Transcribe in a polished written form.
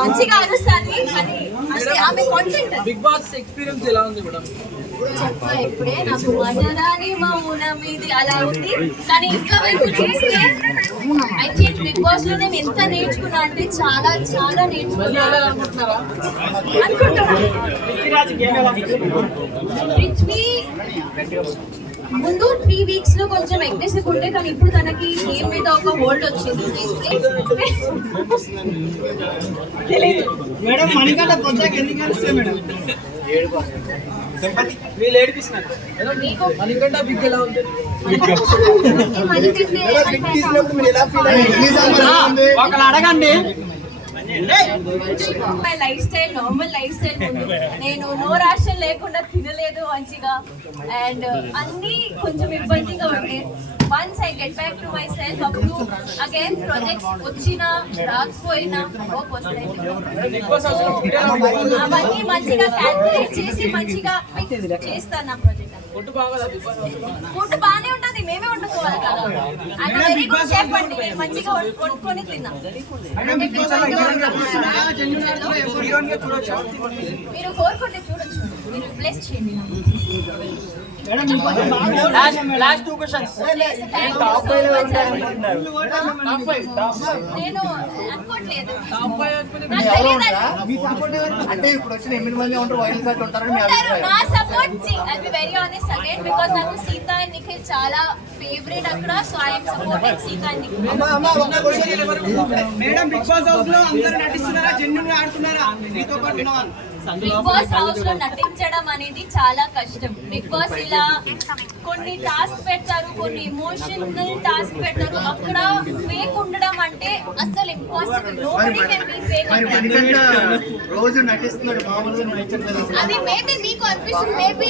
మంచిగా అరుస్తుంది కానీ ఆమె కాంటెంట్. బిగ్ బాస్ ఎక్స్పీరియన్స్ ఎలా ఉంది మేడం? ఇప్పుడే నాకు మజరాని మౌనం ఇది అలా ఉంది, కానీ ఇంకా వైపు చూస్తే ఐ థింక్ బిగ్ బాస్ లో నేను ఎంత నేర్చుకున్నా అంటే చాలా చాలా నేర్చుకున్నా అనుకుంటున్నా. పృథ్వీ ముందు 3 weeks లో కొంచెం అగ్రెసివ్ ఉంటే, కానీ ఇప్పుడు తనకి గేమ్ మీద ఒక హోల్డ్ వచ్చింది. మేడం మణికంఠ ప్రొజెక్ట్ ఎందుకు కలుస్తాయి మేడం? వీళ్ళు ఏడిపిస్తున్నారు. మణికంఠ బిగ్ ఎలా ఉంది? ఒకరు అడగండి. My life style normal life style ముందు నేను నో రేషన్ లేకుండా తినలేదు మంచిగా, అండ్ అన్ని కొంచెం ఇబ్బందిగా ఉండే. Once I get back to my self అప్పుడు అగైన్ ప్రాజెక్ట్స్ వచ్చినా రాకపోయినా అవన్నీ మంచిగా క్యాల్కులేట్ చేసి మంచిగా చేస్తాను నా ప్రాజెక్ట్. ఫుడ్ బాగానే ఉంటుంది, మేమే వండుకోవాలి కదా. అండ్ వెరీ గుడ్ షెఫ్ అండి, నేను మంచిగా వండుకొని తిన్నా. మీరు కోరుకుంటే చూడొచ్చు, మీరు బ్లెస్ చేయండి. Last 2 questions. నేను అనుకోవట్లేదు, అంటే ఇప్పుడు వచ్చిన 8 మంది ఉంటారు, వైల్డ్ కార్డ్ ఉంటారని నా support. I be very honest again, because నాకు సీత అండ్ నిఖిల్ చాలా ఫేవరెట్ అక్కడ. So I am supporting Sita and Nikhil. Madam Bigg Boss house లో అందరూ నటిస్తున్నారా, జెన్యూన్ గా ఆడుతున్నారా? మీతో పాటు ఉన్నవాళ్ళు బిగ్ బాస్ హౌస్ లో నటించడం అనేది చాలా కష్టం. బిగ్ బాస్ ఇలా కొన్ని టాస్క్ పెడతారు, కొన్ని ఎమోషనల్ టాస్క్ పెడతారు. అక్కడ ఫేక్ ఉండడం అంటే అసలు impossible. Nobody can be fake. రోజు నటిస్తున్నాడు, మామూలుగా అది మేబీ మీకు అనిపిస్తుంది, మేబీ